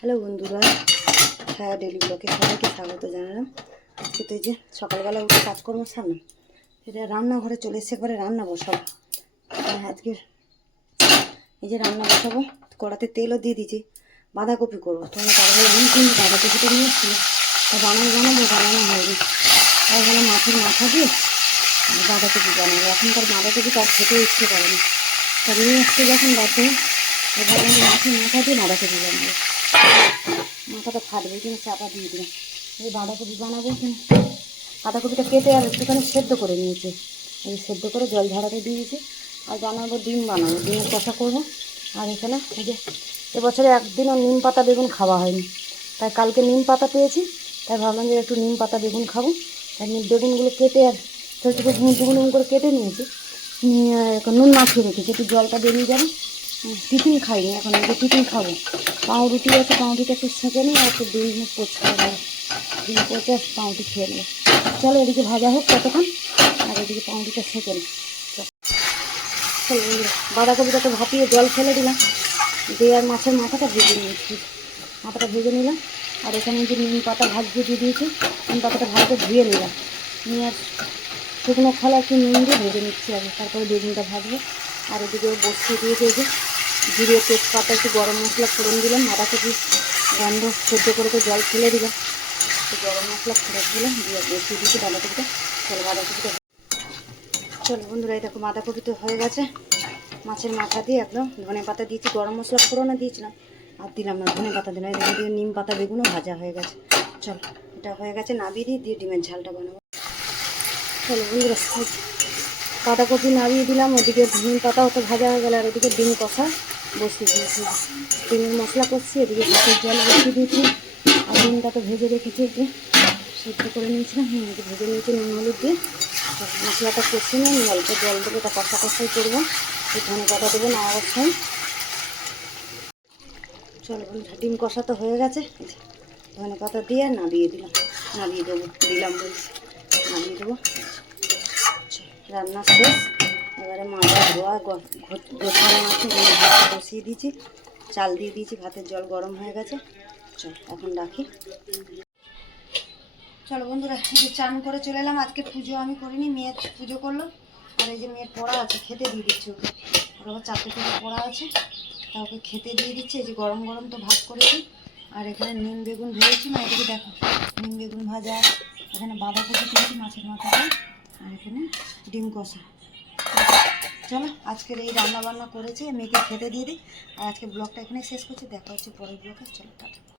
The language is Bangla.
হ্যালো বন্ধুরা, হ্যাঁ ডেলি ব্লগে সবাইকে স্বাগত জানালাম। আজকে তো এই যে সকালবেলা উঠে কাজকর্ম সারলাম, এটা রান্নাঘরে চলে এসে একবারে রান্না বসাবো। আজকে এই যে রান্না বসাবো, কড়াতে তেলও দিয়ে দিয়েছি। বাঁধাকপি করবো, তো আমি তারপরে আমি কিন্তু বাঁধাকপিটা নিয়ে এসেছিলাম, তা বানানো হয়নি। তাই বলে মাছের মাথা দিয়ে বাঁধাকপি বানাবো। এখনকার বাঁধাকপি তার খেতে ইচ্ছে করে না, তা নিয়ে এসছে যখন বাড়তে এবার মাছের মাথা দিয়ে বাঁধাকপি বানাবো। মাথাটা ফাটবে, কিন্তু চাপা দিয়ে দিলাম। এই বাঁধাকপি বানাবো, বাঁধাকপিটা কেটে আর একটুখানি সেদ্ধ করে নিয়েছি। এই সেদ্ধ করে জল ঝাড়াতে দিয়েছি। আর বানাবো ডিম, ডিমের কষা করবো। আর এখানে এই যে এবছরে একদিনও নিম পাতা বেগুন খাওয়া হয়নি, তাই কালকে নিম পাতা পেয়েছি, তাই ভাবলাম যে একটু নিম পাতা বেগুন খাবো। তাই বেগুনগুলো কেটে আর ছোটো ছোটো ডুমুন করে কেটে নিয়েছি, নিয়ে নুন মাখিয়ে রেখেছি, একটু জলটা বেরিয়ে যাবে। টিফিন খাইনি, এখন এই যে টিফিন খাবো। পাউরুটি আছে, পাউরুটিটা একটু সেঁকে নিই, আর একটু ডিম পোচ খাবো। ডিম পোচে পাউরুটি খেয়ে নেবো। চলো এদিকে ভাজা হোক ততক্ষণ, আর এদিকে পাউরুটিটা সেঁকে নিই। চলো বাঁধাকপিটা তো ভাপিয়ে জল ফেলে দিলাম, দিয়ে আর মাছের মাথাটা ভেজে নিয়েছি। মাথাটা ভেজে নিলাম, আর এখানে যে নিম পাতা ভাজিয়ে দিয়ে দিয়েছি, নিম পাতাটা ভাজতে ধুয়ে নিলাম, নিয়ে আর শুকনো খোলা একটু নুন দিয়ে ভেজে নিচ্ছি আগে, তারপরে বেগুনটা ভাজবো। আর এদিকে বসিয়ে দিয়েছে যে জিরে তেজপাতা একটু গরম মশলা ফোড়ন দিলাম, বাঁধাকপি গন্ধ সেদ্ধ করে তো জল ফেলে দিলাম, একটু গরম মশলা ফোড়ন দিলাম, দিয়ে বসিয়ে দিয়েছি বাঁধাকপিটা। চলো বন্ধুরা, এই দেখো বাঁধাকপি তো হয়ে গেছে। মাছের মাথা দিয়ে একদম ধনে পাতা দিয়েছি, গরম মশলা ফোড়নে দিয়েছিলাম, আর দিলাম না, ধনে পাতা দিলাম। এদিকে দিয়ে নিম পাতা বেগুনও ভাজা হয়ে গেছে। চলো এটা হয়ে গেছে, নাবিয়ে দিয়ে ডিমের ঝালটা বানাবো। চলো বন্ধুরা, বাঁধাকপি নামিয়ে দিলাম, ওদিকে নিম পাতা তো ভাজা হয়ে গেল, আর ওদিকে ডিম কষা বসিয়ে দিয়েছি। ডিমের মশলা করছি, এদিকে ভাতের জল বসিয়ে দিয়েছি। আর ডিমটা তো ভেজে রেখেছি, যে সেদ্ধ করে নিয়েছিলাম, ভেজে নিয়েছি নুন হলুদ দিয়ে। মশলাটা কষিয়ে নিয়ে অল্প জল দেবো, এটা কষাই করবো। এই ধনে পাতা দেবো না অবস্থায়। চলো বন্ধুরা, ডিম কষা তো হয়ে গেছে, ধনে পাতা দিয়ে নামিয়ে দিলাম, নামিয়ে দেবো, নামিয়ে দেবো। রান্না শেষ, এবারে মাজা ধোয়া গোছানো আছে, ভাতটা বসিয়ে দিয়েছি, চাল দিয়ে দিয়েছি, ভাতের জল গরম হয়ে গেছে। চল এখন রাখি। চলো বন্ধুরা, এই যে চান করে চলে এলাম। আজকে পুজো আমি করিনি, মেয়ের পুজো করলো। আর এই যে মেয়ের পড়া আছে, খেতে দিয়ে দিচ্ছি ওকে। ওর আবার 4টে থেকে পড়া আছে, তা ওকে খেতে দিয়ে দিচ্ছি। এই যে গরম গরম তো ভাত করেছি, আর এখানে নিম বেগুন ভেজেছি না, এদিকে দেখো নিম বেগুন ভাজা, এখানে বাঁধাকপি দিয়েছি মাছের মাথাটা, আর এখানে ডিম কষা। চলো আজকের এই রান্না বান্না করেছি, মেয়েকে খেতে দিয়ে দিই। আর আজকে ব্লগটা এখানে শেষ করছি, দেখা হচ্ছে পরের ব্লগে। চলো টাটা।